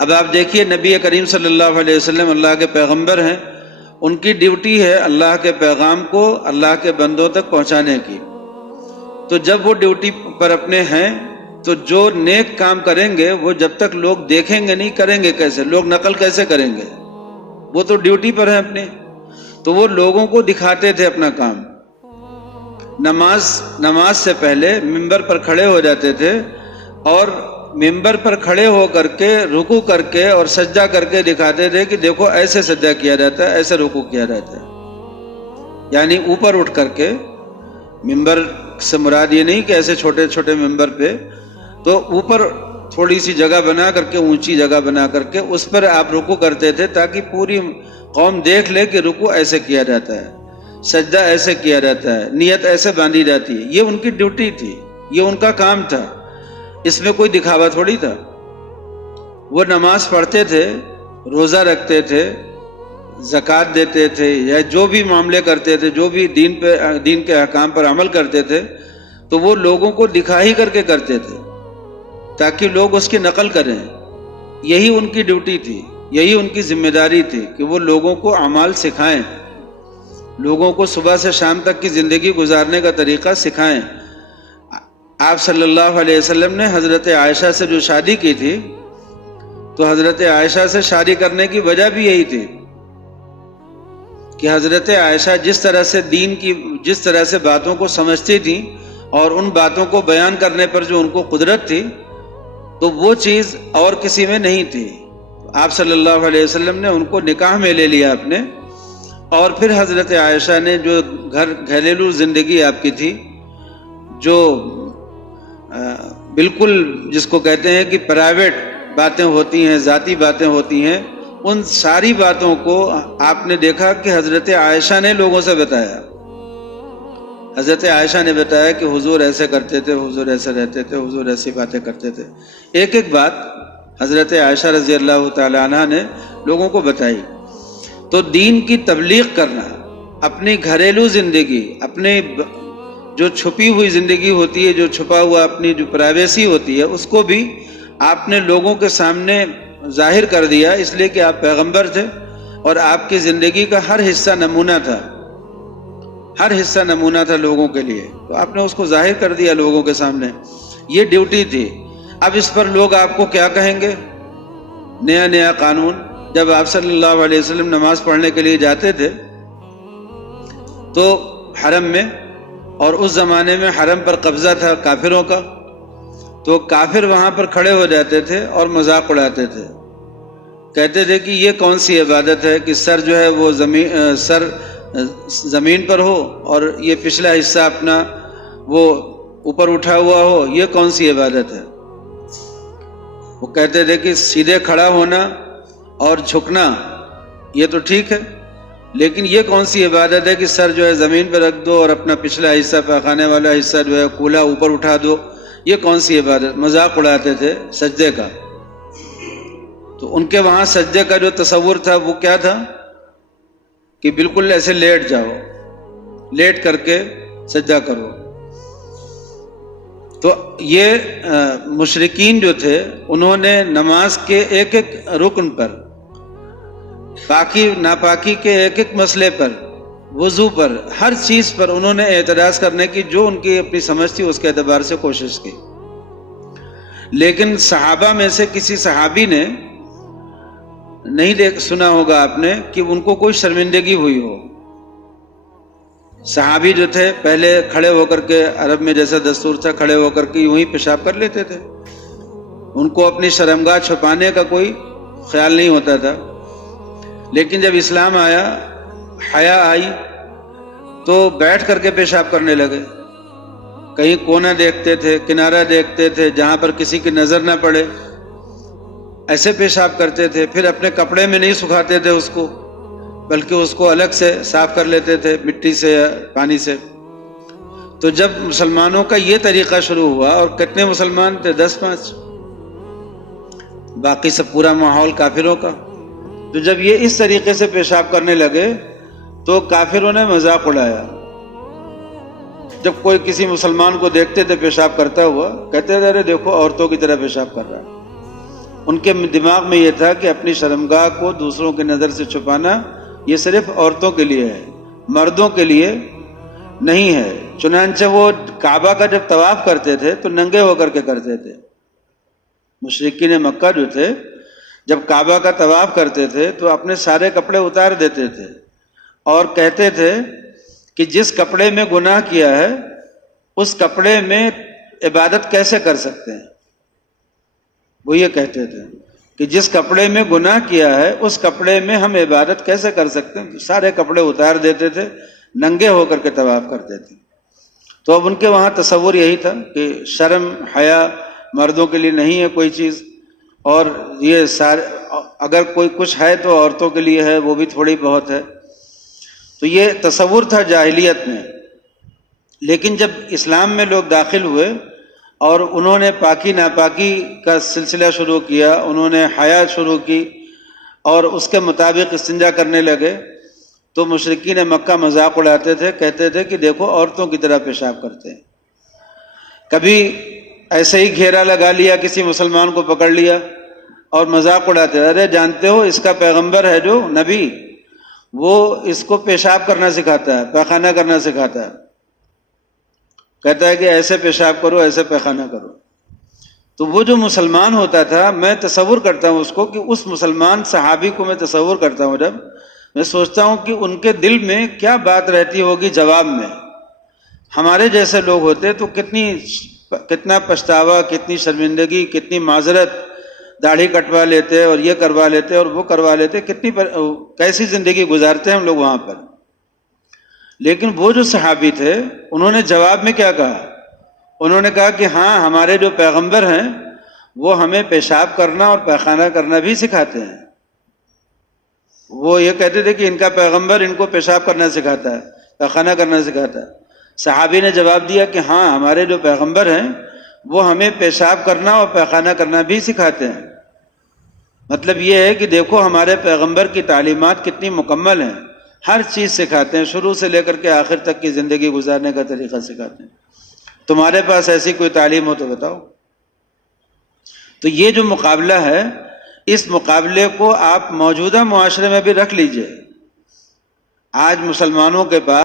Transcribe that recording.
اب آپ دیکھیے نبی کریم صلی اللہ علیہ وسلم اللہ کے پیغمبر ہیں، ان کی ڈیوٹی ہے اللہ کے پیغام کو اللہ کے بندوں تک پہنچانے کی. تو جب وہ ڈیوٹی پر اپنے ہیں تو جو نیک کام کریں گے وہ جب تک لوگ دیکھیں گے نہیں، کریں گے کیسے؟ لوگ نقل کیسے کریں گے؟ وہ تو ڈیوٹی پر ہیں اپنے. تو وہ لوگوں کو دکھاتے تھے اپنا کام. نماز سے پہلے ممبر پر کھڑے ہو جاتے تھے اور ممبر پر کھڑے ہو کر کے رکوع کر کے اور سجدہ کر کے دکھاتے تھے کہ دیکھو ایسے سجدہ کیا جاتا ہے، ایسے رکوع کیا جاتا ہے. یعنی اوپر اٹھ کر کے، ممبر سے مراد یہ نہیں کہ ایسے چھوٹے چھوٹے ممبر پہ، تو اوپر تھوڑی سی جگہ بنا کر کے، اونچی جگہ بنا کر کے اس پر آپ رکوع کرتے تھے تاکہ پوری قوم دیکھ لے کہ رکوع ایسے کیا جاتا ہے، سجدہ ایسے کیا جاتا ہے، نیت ایسے باندھی جاتی ہے. یہ ان کی ڈیوٹی تھی، یہ ان کا کام تھا. اس میں کوئی دکھاوا تھوڑی تھا. وہ نماز پڑھتے تھے، روزہ رکھتے تھے، زکوٰۃ دیتے تھے، یا جو بھی معاملے کرتے تھے، جو بھی دین کے احکام پر عمل کرتے تھے، تو وہ لوگوں کو دکھا ہی کر کے کرتے تھے تاکہ لوگ اس کی نقل کریں. یہی ان کی ڈیوٹی تھی، یہی ان کی ذمہ داری تھی کہ وہ لوگوں کو اعمال سکھائیں، لوگوں کو صبح سے شام تک کی زندگی گزارنے کا طریقہ سکھائیں. آپ صلی اللہ علیہ وسلم نے حضرت عائشہ سے جو شادی کی تھی، تو حضرت عائشہ سے شادی کرنے کی وجہ بھی یہی تھی کہ حضرت عائشہ جس طرح سے باتوں کو سمجھتی تھیں اور ان باتوں کو بیان کرنے پر جو ان کو قدرت تھی، تو وہ چیز اور کسی میں نہیں تھی. آپ صلی اللہ علیہ وسلم نے ان کو نکاح میں لے لیا اپنے، اور پھر حضرت عائشہ نے جو گھریلو زندگی آپ کی تھی، جو بالکل جس کو کہتے ہیں کہ پرائیویٹ باتیں ہوتی ہیں، ذاتی باتیں ہوتی ہیں، ان ساری باتوں کو آپ نے دیکھا کہ حضرت عائشہ نے لوگوں سے بتایا. حضرت عائشہ نے بتایا کہ حضور ایسے کرتے تھے، حضور ایسے رہتے تھے، حضور ایسی باتیں کرتے تھے. ایک ایک بات حضرت عائشہ رضی اللہ تعالی عنہ نے لوگوں کو بتائی. تو دین کی تبلیغ کرنا، اپنی گھریلو زندگی، اپنی جو چھپی ہوئی زندگی ہوتی ہے، جو چھپا ہوا اپنی جو پرائیویسی ہوتی ہے، اس کو بھی آپ نے لوگوں کے سامنے ظاہر کر دیا، اس لیے کہ آپ پیغمبر تھے اور آپ کی زندگی کا ہر حصہ نمونہ تھا، ہر حصہ نمونہ تھا لوگوں کے لیے. تو آپ نے اس کو ظاہر کر دیا لوگوں کے سامنے. یہ ڈیوٹی تھی. اب اس پر لوگ آپ کو کیا کہیں گے؟ نیا قانون. جب آپ صلی اللہ علیہ وسلم نماز پڑھنے کے لیے جاتے تھے تو حرم میں، اور اس زمانے میں حرم پر قبضہ تھا کافروں کا، تو کافر وہاں پر کھڑے ہو جاتے تھے اور مذاق اڑاتے تھے. کہتے تھے کہ یہ کون سی عبادت ہے کہ سر جو ہے وہ زمین پر ہو اور یہ پچھلا حصہ اپنا وہ اوپر اٹھا ہوا ہو، یہ کون سی عبادت ہے؟ وہ کہتے تھے کہ سیدھے کھڑا ہونا اور جھکنا یہ تو ٹھیک ہے، لیکن یہ کون سی عبادت ہے کہ سر جو ہے زمین پہ رکھ دو اور اپنا پچھلا حصہ، پاخانے والا حصہ جو ہے کولا اوپر اٹھا دو، یہ کون سی عبادت؟ مذاق اڑاتے تھے سجدے کا. تو ان کے وہاں سجدے کا جو تصور تھا وہ کیا تھا کہ بالکل ایسے لیٹ جاؤ، لیٹ کر کے سجدہ کرو. تو یہ مشرکین جو تھے انہوں نے نماز کے ایک ایک رکن پر، پاکی ناپاکی کے ایک ایک مسئلے پر، وضو پر، ہر چیز پر انہوں نے اعتراض کرنے کی جو ان کی اپنی سمجھ تھی اس کے اعتبار سے کوشش کی. لیکن صحابہ میں سے کسی صحابی نے نہیں سنا ہوگا آپ نے کہ ان کو کوئی شرمندگی ہوئی ہو. صحابی جو تھے پہلے کھڑے ہو کر کے، عرب میں جیسا دستور تھا کھڑے ہو کر کے یوں ہی پیشاب کر لیتے تھے، ان کو اپنی شرمگاہ چھپانے کا کوئی خیال نہیں ہوتا تھا. لیکن جب اسلام آیا، حیا آئی، تو بیٹھ کر کے پیشاب کرنے لگے. کہیں کونا دیکھتے تھے، کنارہ دیکھتے تھے جہاں پر کسی کی نظر نہ پڑے، ایسے پیشاب کرتے تھے. پھر اپنے کپڑے میں نہیں سکھاتے تھے اس کو، بلکہ اس کو الگ سے صاف کر لیتے تھے مٹی سے یا پانی سے. تو جب مسلمانوں کا یہ طریقہ شروع ہوا، اور کتنے مسلمان تھے؟ 10-5، باقی سب پورا ماحول کافروں کا. تو جب یہ اس طریقے سے پیشاب کرنے لگے تو کافروں نے مذاق اڑایا. جب کوئی کسی مسلمان کو دیکھتے تھے پیشاب کرتا ہوا، کہتے تھے ارے دیکھو عورتوں کی طرح پیشاب کر رہا ہے. ان کے دماغ میں یہ تھا کہ اپنی شرمگاہ کو دوسروں کی نظر سے چھپانا یہ صرف عورتوں کے لیے ہے، مردوں کے لیے نہیں ہے۔ چنانچہ وہ کعبہ کا جب طواف کرتے تھے تو ننگے ہو کر کے کرتے تھے۔ مشرکین مکہ جو تھے جب کعبہ کا طواف کرتے تھے تو اپنے سارے کپڑے اتار دیتے تھے اور کہتے تھے کہ جس کپڑے میں گناہ کیا ہے اس کپڑے میں عبادت کیسے کر سکتے ہیں۔ وہ یہ کہتے تھے کہ جس کپڑے میں گناہ کیا ہے اس کپڑے میں ہم عبادت کیسے کر سکتے ہیں۔ سارے کپڑے اتار دیتے تھے، ننگے ہو کر کے طواف کرتے تھے۔ تو اب ان کے وہاں تصور یہی تھا کہ شرم حیا مردوں کے لیے نہیں ہے کوئی چیز، اور یہ سارے اگر کوئی کچھ ہے تو عورتوں کے لیے ہے، وہ بھی تھوڑی بہت ہے۔ تو یہ تصور تھا جاہلیت میں۔ لیکن جب اسلام میں لوگ داخل ہوئے اور انہوں نے پاکی ناپاکی کا سلسلہ شروع کیا، انہوں نے حیا شروع کی اور اس کے مطابق استنجا کرنے لگے، تو مشرکین مکہ مذاق اڑاتے تھے، کہتے تھے کہ دیکھو عورتوں کی طرح پیشاب کرتے ہیں۔ کبھی ایسے ہی گھیرا لگا لیا، کسی مسلمان کو پکڑ لیا اور مذاق اڑاتے ہیں، ارے جانتے ہو اس کا پیغمبر ہے جو نبی، وہ اس کو پیشاب کرنا سکھاتا ہے، پیخانہ کرنا سکھاتا ہے، کہتا ہے کہ ایسے پیشاب کرو، ایسے پیخانہ کرو۔ تو وہ جو مسلمان ہوتا تھا، میں تصور کرتا ہوں اس کو کہ اس مسلمان صحابی کو میں تصور کرتا ہوں، جب میں سوچتا ہوں کہ ان کے دل میں کیا بات رہتی ہوگی جواب میں۔ ہمارے جیسے لوگ ہوتے تو کتنا پچھتاوا، کتنی شرمندگی، کتنی معذرت، داڑھی کٹوا لیتے اور یہ کروا لیتے اور وہ کروا لیتے، کیسی زندگی گزارتے ہیں ہم لوگ وہاں پر۔ لیکن وہ جو صحابی تھے انہوں نے جواب میں کیا کہا؟ انہوں نے کہا کہ ہاں ہمارے جو پیغمبر ہیں وہ ہمیں پیشاب کرنا اور پیخانہ کرنا بھی سکھاتے ہیں۔ وہ یہ کہتے تھے کہ ان کا پیغمبر ان کو پیشاب کرنا سکھاتا ہے، پیخانہ کرنا سکھاتا ہے۔ صحابی نے جواب دیا کہ ہاں ہمارے جو پیغمبر ہیں وہ ہمیں پیشاب کرنا اور پیخانہ کرنا بھی سکھاتے ہیں۔ مطلب یہ ہے کہ دیکھو ہمارے پیغمبر کی تعلیمات کتنی مکمل ہیں، ہر چیز سکھاتے ہیں، شروع سے لے کر کے آخر تک کی زندگی گزارنے کا طریقہ سکھاتے ہیں۔ تمہارے پاس ایسی کوئی تعلیم ہو تو بتاؤ۔ تو یہ جو مقابلہ ہے، اس مقابلے کو آپ موجودہ معاشرے میں بھی رکھ لیجئے۔ آج مسلمانوں کے پاس